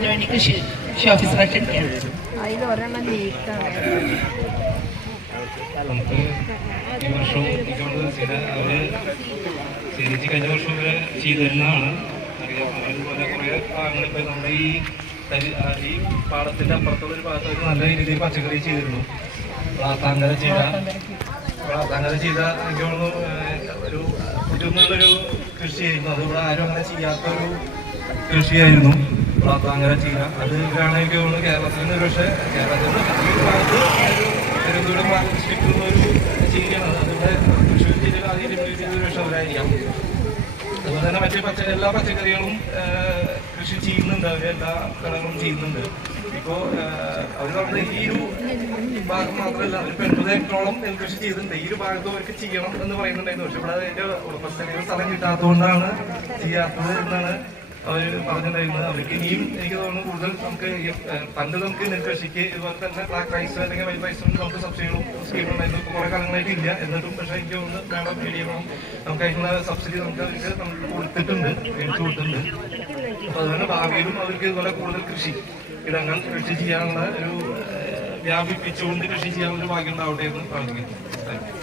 അതിനുവേണ്ടി കൃഷി കൃഷി ഓഫീസറെ ക്ഷണിക്കുകയാണ് അതിലൊരെണ്ണം ലീക്കാണ്. നമുക്ക് ഈ വർഷം ഇതുകൊണ്ട് ചില അവർ ശരിച്ച് കഴിഞ്ഞ വർഷം വരെ ചെയ്തിരുന്നതാണ് അറിയാം. അതുപോലെ കുറെ ഭാഗങ്ങൾ ഇപ്പൊ നമ്മുടെ ഈ ഈ പാടത്തിന്റെ അപ്പുറത്തുള്ള ഒരു ഭാഗത്ത് നല്ല രീതിയിൽ പച്ചക്കറി ചെയ്തിരുന്നു. വളാത്താങ്കര ചെയ്ത വളാത്താങ്കര ചെയ്ത എനിക്ക് തോന്നുന്നു ഒരു കുറ്റുന്നുള്ളൊരു കൃഷിയായിരുന്നു. അത് ഇവിടെ ആരും അങ്ങനെ ചെയ്യാത്തൊരു കൃഷിയായിരുന്നു. വളാത്താങ്കര ചെയ്ത അത് കാണാനൊക്കെ ഉള്ളു കേരളത്തിൽ നിന്ന് പക്ഷേ കേരളത്തിൽ അതുപോലെ തന്നെ മറ്റേ പച്ച എല്ലാ പച്ചക്കറികളും കൃഷി ചെയ്യുന്നുണ്ട്. അവർ എല്ലാ കടകളും ചെയ്യുന്നുണ്ട്. ഇപ്പോ അവർ പറഞ്ഞ ഈ ഒരു ഭാഗം മാത്രമല്ല അവർ എൺപത് ഏക്കറോളം നെൽകൃഷി ചെയ്തിട്ടുണ്ട്. ഈ ഒരു ഭാഗത്ത് അവർക്ക് ചെയ്യണം എന്ന് പറയുന്നുണ്ടായിരുന്നു. പക്ഷെ ഇവിടെ അതിന്റെ ഉടമസ്ഥർക്ക് സ്ഥലം കിട്ടാത്തതുകൊണ്ടാണ് ചെയ്യാത്തത് എന്നാണ് അവർ പറഞ്ഞിട്ടുണ്ടായിരുന്നത് അവർക്ക് ഇനിയും എനിക്ക് തോന്നുന്നു കൂടുതൽ നമുക്ക് പണ്ട് നമുക്ക് നെൽകൃഷിക്ക് ഇതുപോലെ തന്നെ ബ്ലാക്ക് അല്ലെങ്കിൽ വൈറ്റ് നമുക്ക് സബ്സിഡികളും സ്കീമും ഉണ്ടായിരുന്നു ഇപ്പൊ കുറെ കാലങ്ങളായിട്ട് ഇല്ല. എന്നിട്ടും പക്ഷേ എനിക്ക് തോന്നുന്നു മാഡം മീഡിയം നമുക്ക് അതിനുള്ള സബ്സിഡി നമുക്ക് അവർക്ക് നമുക്ക് കൊടുത്തിട്ടുണ്ട് മേടിച്ചു കൊടുത്തിട്ടുണ്ട്. അപ്പൊ അതുകൊണ്ട് ഭാവിയിലും അവർക്ക് ഇതുപോലെ കൂടുതൽ കൃഷി ഇടങ്ങൾ കൃഷി ചെയ്യാനുള്ള ഒരു വ്യാപിപ്പിച്ചുകൊണ്ട് കൃഷി ചെയ്യാനുള്ള ഭാഗ്യം ഉണ്ടാവട്ടെ എന്ന് പ്രാർത്ഥിക്കുന്നു